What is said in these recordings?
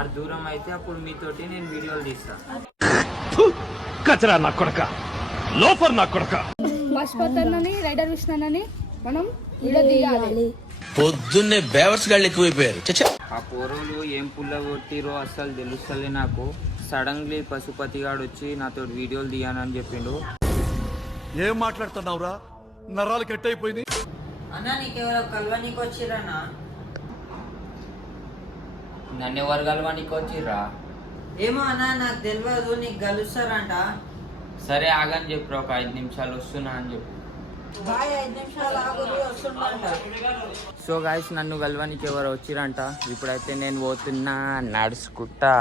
ఆరు దూరం అయితే అప్పుడు మీతోటి నేను వీడియోలు తీస్తా. కచరా నా కొడక, లోఫర్ నా కొడక. పశుపతన్నని రైడర్ విష్ణునని మనం విడదీయాలి. పొద్దున్నే బేవర్స్ గాళ్ళు ఎక్కువైపోయారు. ఆ పోరోలు ఏం పుల్ల కొట్టిరో అస్సలు తెలుస్తలే నాకు. సడన్లీ పశుపతి గాడు వచ్చి నాతో వీడియోలు తీయానని చెప్పిండు. ఏం మాట్లాడుతున్నావురా, నరాలు కట్ అయిపోయింది. అన్నా నీకెవరో కలవనీకి వచ్చిరన్నా? నన్ను ఎవరు కలవానికి వచ్చిర్రా? ఏమో అన్నా నాకు తెలియదు, నీకు కలుస్తారంట. సరే ఆగని చెప్పు, ఒక 5 నిమిషాలు వస్తున్నా అని చెప్పు. బాయ్ 5 నిమిషాలు ఆగురి వస్తుందంట. సో గాయస్ నన్ను కలవానికి ఎవరు వచ్చిరంట. ఇప్పుడైతే నేను పోతున్నా నడుచుకుంటా.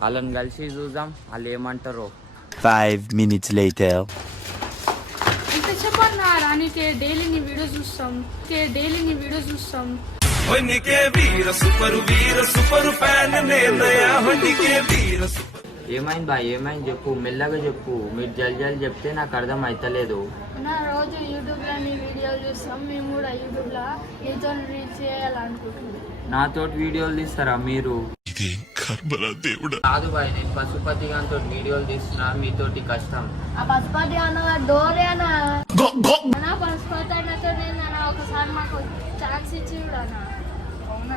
వాళ్ళని కలిసి చూద్దాం వాళ్ళు ఏమంటారో. 5 minutes later. ఎంత చెప్పన్నా రానికే డైలీ నీ వీడియో చూస్తాం. ఏమైంది బా, ఏమైంది చెప్పు, మెల్లగా చెప్పు. మీరు జల్ చెప్తే నాకు అర్థం అవుతలేదు. రోజు యూట్యూబ్ లో నీ వీడియోలు చూస్తాం, మేము కూడా యూట్యూబ్ లో నీతో రీచ్ చేయాలనుకుంటున్నాం. నాతోటి వీడియోలు తీస్తారా మీరు? కాదు బాయ్, నేను పశుపతి గారితో వీడియోలు తీస్తున్నా, మీతోటి కష్టం. ఆ పశుపతి అన్న డోరే అన్న పశుపతి అన్నతో నేను ఒకసారి మాకు ఛాన్స్ ఇచ్చి కూడా అవునా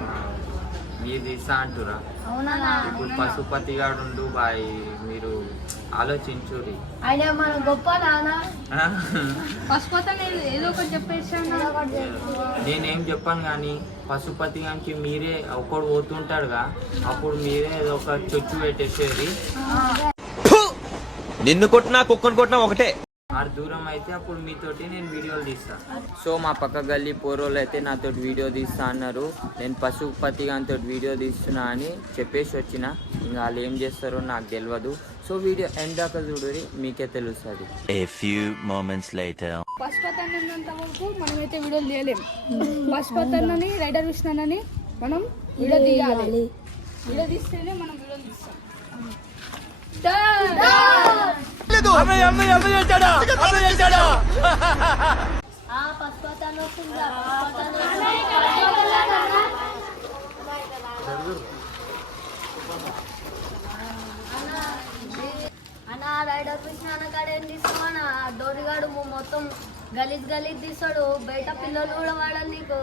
మీరు తీస్తా అంటురా? అవునా ఇప్పుడు పశుపతి గారు ఉండు బాయ్, మీరు ఆలోచించురి. ఆయన మన గొప్ప నాన్న పశుపతి ఏదో ఒకటి చెప్పేసాను. నేనేం చెప్పాను కానీ పశుపతి గారికి మీరే ఒకడు పోతుంటాడుగా, అప్పుడు మీరే ఏదో ఒక చొచ్చు పెట్టేసేది. నిన్ను కొట్టినా కుక్కను కొట్టినా ఒకటే. ఆరు దూరం అయితే అప్పుడు మీతోటి నేను వీడియోలు తీస్తా. సో మా పక్క గల్లీ పోరోళ్ళు అయితే నాతో వీడియో తీస్తా అన్నారు. నేను పశుపతి గారితో వీడియో తీస్తున్నా అని చెప్పేసి వచ్చిన. ఇంకా వాళ్ళు ఏం చేస్తారో నాకు తెలియదు. సో వీడియో ఎండ్ దాకా చూడరి, మీకే తెలుస్తుంది. A few moments later. Pashupati అన్నంత వరకు మనమైతే వీడియోలు తీయలేం. పశుపతి అన్నని రైడర్ విష్ణునని మనం విడదీయాలి. విడదీస్తేనే మనం వీడియోలు తీస్తాం. అన్నా రైడర్ కృష్ణ కాడ ఏం తీస్తామన్నా? డోరిగాడు మొత్తం గలీజ్ తీస్తాడు. బయట పిల్లలు కూడా వాడాలి నీకు.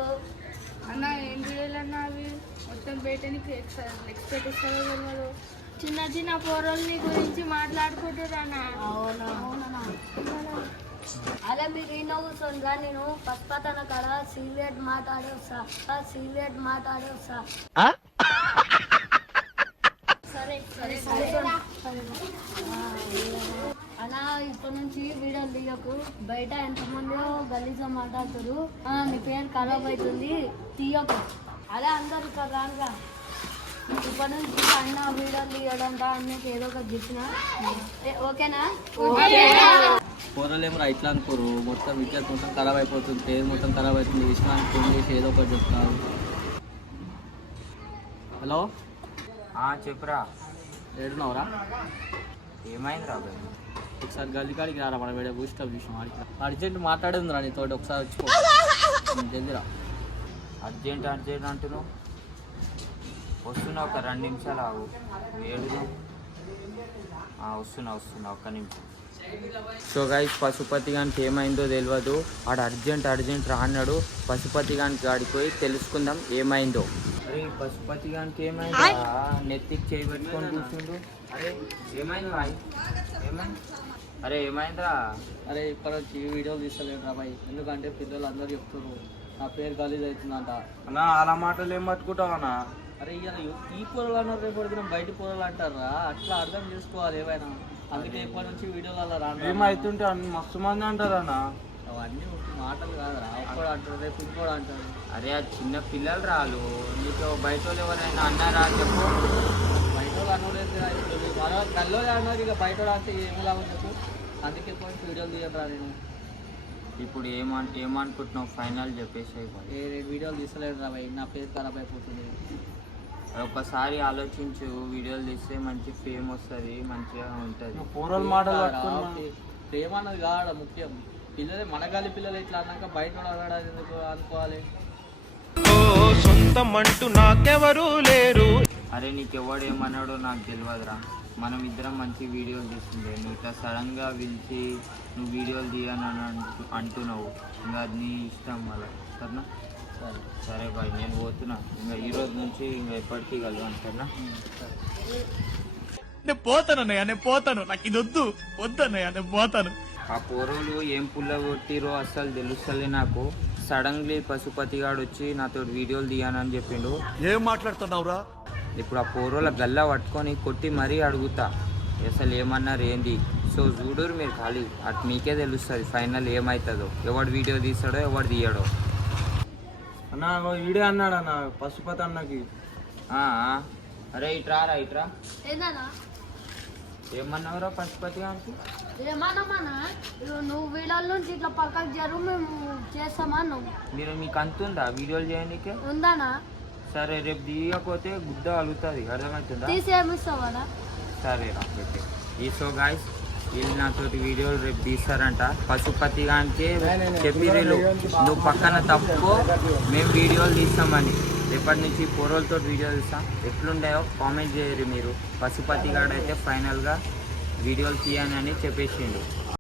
అన్న ఏం వీడియోలన్నా అవి మొత్తం బయట నీకు ఎక్స్పెక్ట్ ఇస్తారో తెలియదు. చిన్న పోరల్ని గురించి మాట్లాడుకుంటున్నా. అలా మీరు ఈయన కూర్చోండి, నేను పశుపతన కాడ సీరియట్ మాట్లాడే వస్తా. సరే అలా ఇప్పటి నుంచి వీడియోలు తీయకు. బయట ఎంతమంది గలీజా మాట్లాడుతారు, నీ పేరు ఖరాబ్ అవుతుంది, తీయకు. అలా అందరు ఇక్కడ రానుగా. ఇప్పటి నుంచి అన్న వీడియోలు తీయడంట అన్నకి ఏదో ఒకటి చెప్పిన. ఓకేనా? పోరలేమరా ఇట్లా అనుకోరు, మొత్తం విద్యార్థి మొత్తం ఖరాబ్ అయిపోతుంది, పేరు మొత్తం ఖరాబ్ అవుతుంది. విషయానికి ఫోన్ చేసి ఏదో ఒకటి చెప్తారు. హలో చెప్పురా, ఏడున్నావురా? ఏమైంది రా? ఒకసారి గల్లీ కాడికి రారా, మన వీడియో బూస్టప్ చూసాం. అర్జెంట్ మాట్లాడేందిరా నీతో, ఒకసారి వచ్చిపో జల్దిరా. అర్జెంట్ అంటున్నావు. వస్తున్నా, ఒక 2 నిమిషాలు ఆగు. వస్తున్నా ఒక్క నిమిషం. సో గైస్ పశుపతి గానికి ఏమైందో తెలియదు. ఆడు అర్జెంట్ రా అన్నాడు. పశుపతి గానికి ఆడికి పోయి తెలుసుకుందాం ఏమైందో. అరే పశుపతి గానికి ఏమైందా? నెత్తికి చేయి పెట్టుకొని కూర్చుండు. అరే ఏమైంది బాయ్? ఏమైందిరా? అరే ఇప్పటి నుంచి ఈ వీడియోలు తీస్తలేను రా బాయ్, ఎందుకంటే పిల్లలు అందరూ చెప్తున్నారు నా పేరు గలీజ్ అవుతుందంట. అన్నా అలా మాటలు ఏం పట్టుకుంటావు అన్నా? అరే ఇవాళ ఈ పొరలు అన్నారు, రేపు దినం బయట పొరలు అంటారా, అట్లా అర్థం చేసుకోవాలి ఏమైనా. అందుకే ఇప్పటి నుంచి వీడియోలు అలా రాను. ఏమైతుంటే మస్తు మంది అంటారు అన్న. అవన్నీ మాటలు కాదురా, ఒక్కడు అంటారు, రేపు ఇంకోడు అంటారు. అరే ఆ చిన్న పిల్లలు రాలు, నీకు బయట వాళ్ళు ఎవరైనా అన్నారా చెప్పు. బయట వాళ్ళు అనలేదు, కల్లోనే అన్నారు. ఇక బయట అంటే ఏమిలాగా చెప్పు. అందుకే పోయి వీడియోలు తీయరా నేను. ఇప్పుడు ఏమనుకుంటున్నావు? ఫైనల్ చెప్పేసి వీడియోలు తీసలేదు రా భయ్, నా పేరు ఖరాబ్ అయిపోతుంది. ఒకసారి ఆలోచించు, వీడియోలు తీస్తే మంచి ఫేమ్ వస్తుంది, మంచిగా ఉంటుంది. ప్రేమ అన్నది కాడ ముఖ్యం. పిల్లలే మన గాలి పిల్లలు ఇట్లా అన్నాక బయట అనుకోవాలి. సొంతం అంటూ నాకెవరూ లేరు. అరే నీకెవడు ఏమన్నాడో నాకు తెలియదురా. మనం ఇద్దరం మంచి వీడియోలు తీస్తుండే, నువ్వు ఇట్లా సడన్గా పిలిచి నువ్వు వీడియోలు తీయనని అంటున్నావు. ఇంకా అది నీ ఇష్టం మళ్ళీ, సరేనా? సరే. సరే బాయ్, నేను పోతున్నా. ఇంకా ఈ రోజు నుంచి ఇంకా ఎప్పటికీ కలవాను, సరేనా? నేను పోతానన్నయ్య, నేను పోతాను. నాకు ఇది వద్దు, వద్దన్నయ్య, నేను పోతాను. ఆ పోరోలు ఏం పుల్ల కొట్టిరో అస్సలు తెలుస్తలే నాకు. సడన్లీ పశుపతి గాడు వచ్చి నాతో వీడియోలు తీయనని చెప్పిండు. ఏం మాట్లాడుతున్నావురా? ఇప్పుడు ఆ పోరోల గల్లా పట్టుకొని కొట్టి మరీ అడుగుతా అసలు ఏమన్నారు ఏంది. సో చూడరు మీరు ఖాళీ, అటు మీకే తెలుస్తుంది ఫైనల్ ఏమవుతుందో, ఎవడు వీడియో తీస్తాడో ఎవడు తీయడో. అన్న వీడియో అన్నాడు అన్న పశుపతి అన్నకి. ఆ, అరే ఇట్రా రా, ఇట్రా. ఏందన్నా ఏమన్నావురా పశుపతి గారికి? ఏమన్నామన్నా నువ్వు వీడియోల నుంచి ఇట్లా పక్కకు జరుగు, మేము చేస్తామన్నావు. మీకు అంతుందా వీడియోలు చేయడానికి? ఉందానా? సరే రేపు తీయకపోతే గుడ్డ అలుగుతుంది, అర్థమవుతుందా? తీసేమిస్తావాడా? సరే రా ఓకే. ఈ సో గాయస్ వీళ్ళు నాతో వీడియోలు రేపు తీస్తారంట. పశుపతి గారికి చెప్పిరేలు నువ్వు పక్కన తప్పుకో, మేము వీడియోలు తీస్తామని. రేపటి నుంచి పోరోలతో వీడియోలు తీస్తాం. ఎట్లుండాయో కామెంట్ చేయరు మీరు. పశుపతి గారు అయితే ఫైనల్గా వీడియోలు తీయని చెప్పేసిండు.